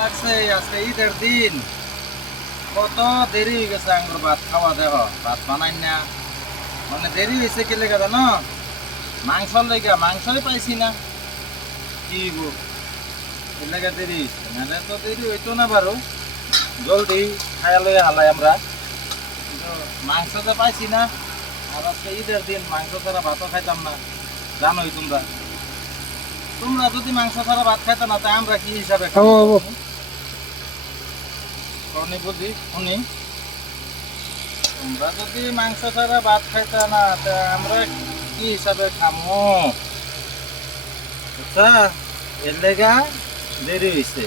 লাগছে আজকে ঈদের দিন কত দেরি হয়ে গেছে আঙ্গুর ভাত খাওয়া দেহ ভাত বানাই না মানে দেরি হয়েছে কি লেগে জানো মাংসর লেগে মাংসই পাইছি না কি গো এর লেগে দেরি হয়েছে নাহলে তো দেরি হইতো না বারো জলদি খাইয়া লইয়া হালাই আমরা কিন্তু মাংস তো পাইছি না আর আজকে ঈদের দিন মাংস ছাড়া ভাতও খাইতাম না জানোই তোমরা তোমরা যদি মাংস ছাড়া ভাত খাইতো না তাই আমরা কি হিসাবে খাবো শুনি বুঝি শুনি তোমরা যদি মাংস ছাড়া ভাত খাইতা না তা আমরা কি হিসাবে খামো আচ্ছা এর লেগা দেরি হয়েছে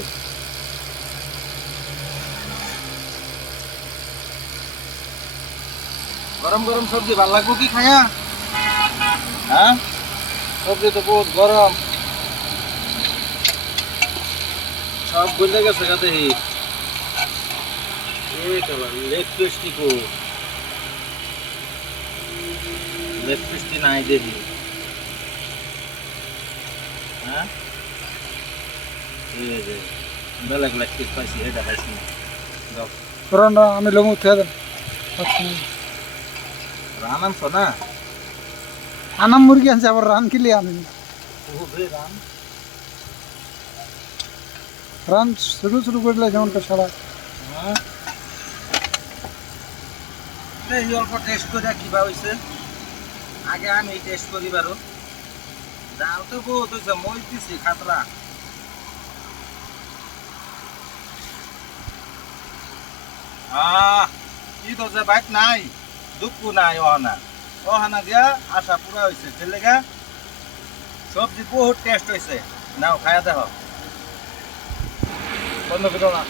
গরম গরম সবজি ভাল লাগবো কি খায়া হ্যাঁ সবজি তো বহুত গরম সব বুঝে গেছে কাতে লেগ পিসটি কো লেগ পিসটি নাই দেখি হ্যাঁ এই যে বেলেগ লেগ পিস পাইছি এটা পাইছি না দাও পুরানো আমি লোক উঠে দেন রান আনছো না আনাম মুরগি আনছে আবার রান কিলি আনেন খুবই রান রান শুরু শুরু করলে যেমনটা সারা হ্যাঁ এই অল্প টেস্ট করে কিবা হইছে আগে আমি টেস্ট করি বারো ডাল তো বহুত হয়েছে মই দিছি খাতরা কি তো যে বাইক নাই দুঃখ নাই অহানা দিয়া আশা পুরা হয়েছে ছেলেগা সবজি বহুত টেস্ট হয়েছে নাও খায়া দেখো বন্ধ করো না